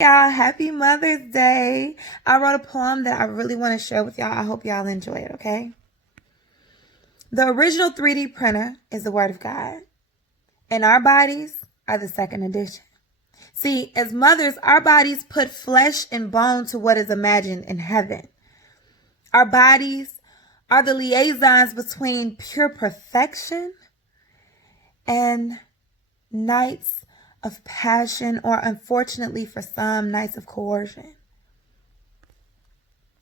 Y'all, happy Mother's Day. I wrote a poem that I really want to share with y'all. I hope y'all enjoy it, okay? The original 3D printer is the Word of God, and our bodies are the second edition. See, as mothers, our bodies put flesh and bone to what is imagined in heaven. Our bodies are the liaisons between pure perfection and nights of passion, or unfortunately for some, nights of coercion.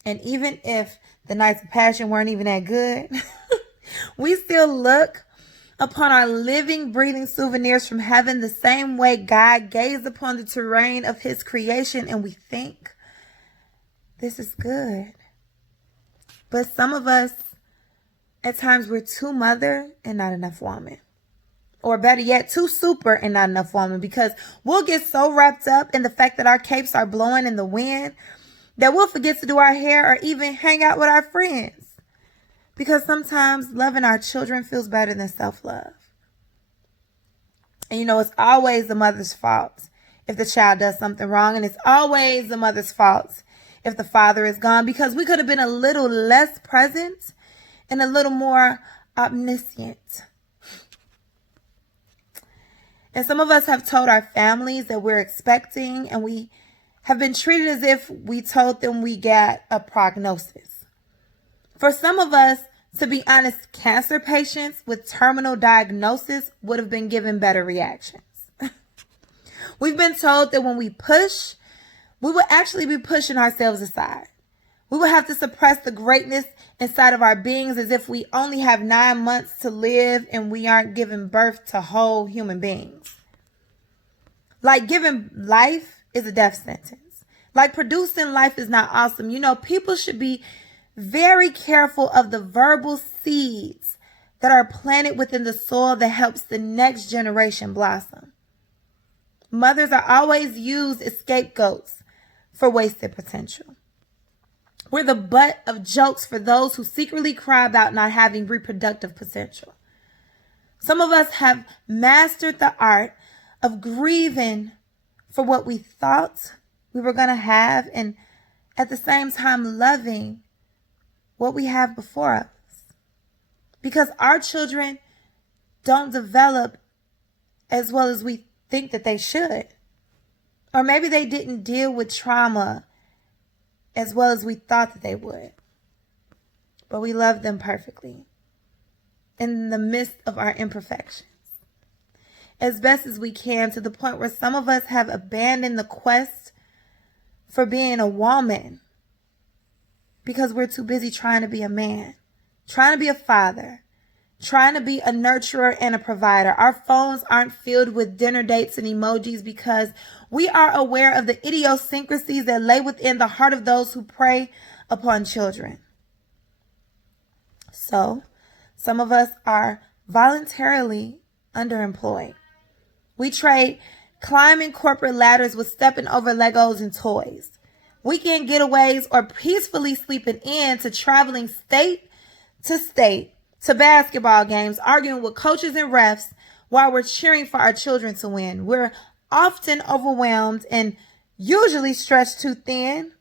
And even if the nights of passion weren't even that good, we still look upon our living, breathing souvenirs from heaven the same way God gazed upon the terrain of his creation, and we think, this is good. But some of us, at times, we're too mother and not enough woman. Or better yet, too super and not enough woman, because we'll get so wrapped up in the fact that our capes are blowing in the wind that we'll forget to do our hair or even hang out with our friends. Because sometimes loving our children feels better than self-love. And it's always the mother's fault if the child does something wrong. And it's always the mother's fault if the father is gone, because we could have been a little less present and a little more omniscient. And some of us have told our families that we're expecting, and we have been treated as if we told them we got a prognosis. For some of us, to be honest, cancer patients with terminal diagnosis would have been given better reactions. We've been told that when we push, we will actually be pushing ourselves aside. We will have to suppress the greatness inside of our beings as if we only have 9 months to live and we aren't giving birth to whole human beings. Like giving life is a death sentence. Like producing life is not awesome. People should be very careful of the verbal seeds that are planted within the soil that helps the next generation blossom. Mothers are always used as scapegoats for wasted potential. We're the butt of jokes for those who secretly cry about not having reproductive potential. Some of us have mastered the art of grieving for what we thought we were going to have, and at the same time loving what we have before us. Because our children don't develop as well as we think that they should. Or maybe they didn't deal with trauma as well as we thought that they would. But we love them perfectly in the midst of our imperfections, as best as we can, to the point where some of us have abandoned the quest for being a woman because we're too busy trying to be a man, trying to be a father, trying to be a nurturer and a provider. Our phones aren't filled with dinner dates and emojis because we are aware of the idiosyncrasies that lay within the heart of those who prey upon children. So, some of us are voluntarily underemployed. We trade climbing corporate ladders with stepping over Legos and toys, weekend getaways, or peacefully sleeping in to traveling state to state to basketball games, arguing with coaches and refs while we're cheering for our children to win. We're often overwhelmed and usually stretched too thin,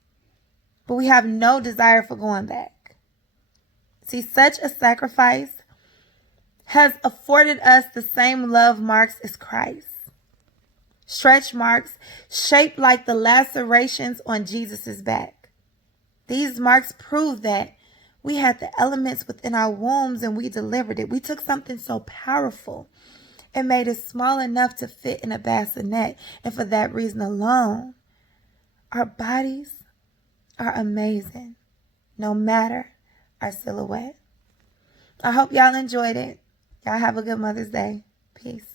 but we have no desire for going back. See, such a sacrifice has afforded us the same love marks as Christ. Stretch marks shaped like the lacerations on Jesus' back. These marks prove that we had the elements within our wombs and we delivered it. We took something so powerful and made it small enough to fit in a bassinet. And for that reason alone, our bodies are amazing, no matter our silhouette. I hope y'all enjoyed it. Y'all have a good Mother's Day. Peace.